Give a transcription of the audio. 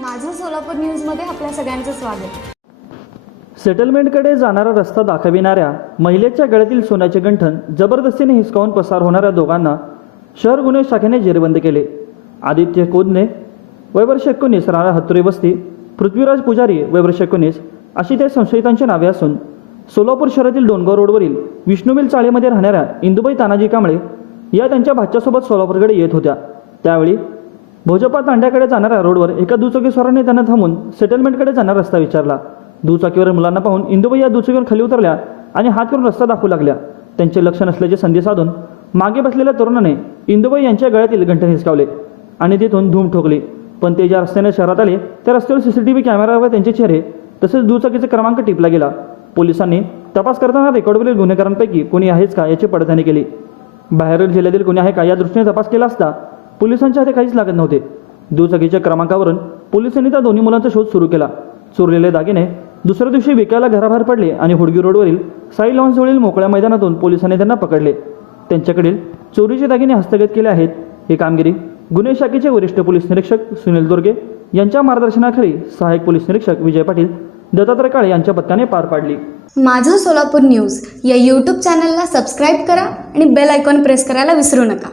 माझं सोलापूर न्यूजमध्ये आपल्या सगळ्यांचं स्वागत. सेटलमेंटकडे जाणारा रस्ता दाखविणाऱ्या महिलेच्या गळ्यातील सोन्याचे गंठन जबरदस्तीने हिसकावून पसार होणाऱ्या दोघांना शहर गुन्हे शाखेने जेरबंद केले. आदित्य कोदने वयवर्ष एकोणीस राणा हत्तुरे वस्ती पृथ्वीराज पुजारी वयवर्ष एकोणीस अशी त्या संशयितांची नावे असून सोलापूर शहरातील डोनगाव रोडवरील विष्णुमिल चाळीमध्ये राहणाऱ्या इंदुबाई तानाजी कांबळे या त्यांच्या भाच्यासोबत सोलापूरकडे येत होत्या. त्यावेळी भोजपा तांड्याकडे जाणाऱ्या रोडवर एका दुचाकीस्वाराने त्यांना थांबून सेटलमेंटकडे जाणारा रस्ता विचारला. दुचाकीवर मुलांना पाहून इंदुबाई या दुचाकीवर खाली उतरल्या आणि हात करून रस्ता दाखवू लागल्या. त्यांचे लक्ष नसल्याचे संधी साधून मागे बसलेल्या तरुणाने इंदुबाई यांच्या गळ्यातील घंटे हिसकावले आणि तिथून धूम ठोकली. पण ते ज्या रस्त्याने शहरात आले त्या रस्त्यावर सीसीटीव्ही कॅमेरावर त्यांचे चेहरे तसेच दुचाकीचा क्रमांक टिपला गेला. पोलिसांनी तपास करताना रेकॉर्डवरील गुन्हेगारांपैकी कोणी आहेच का याची पडताळणी केली. बाहेरील जिल्ह्यातील कोणी आहे का या दृष्टीने तपास केला असता पोलिसांच्या हाती काहीच लागत नव्हते. दुचाकीच्या क्रमांकावरून पोलिसांनी त्या दोन्ही मुलांचा शोध सुरू केला. चोरलेले दागिने दुसऱ्या दिवशी विकायला घराबाहेर पडले आणि हुडगी रोडवरील साई लॉन्सजवळील मोकळ्या मैदानातून पोलिसांनी त्यांना पकडले. त्यांच्याकडील चोरीचे दागिने हस्तगत केले आहेत. ही कामगिरी गुन्हे शाखेचे वरिष्ठ पोलीस निरीक्षक सुनील दुर्गे यांच्या मार्गदर्शनाखाली सहाय्यक पोलीस निरीक्षक विजय पाटील दत्तात्रय काळे यांच्या पथकाने पार पाडली. माझं सोलापूर न्यूज या यूट्यूब चॅनलला सबस्क्राईब करा आणि बेल आयकॉन प्रेस करायला विसरू नका.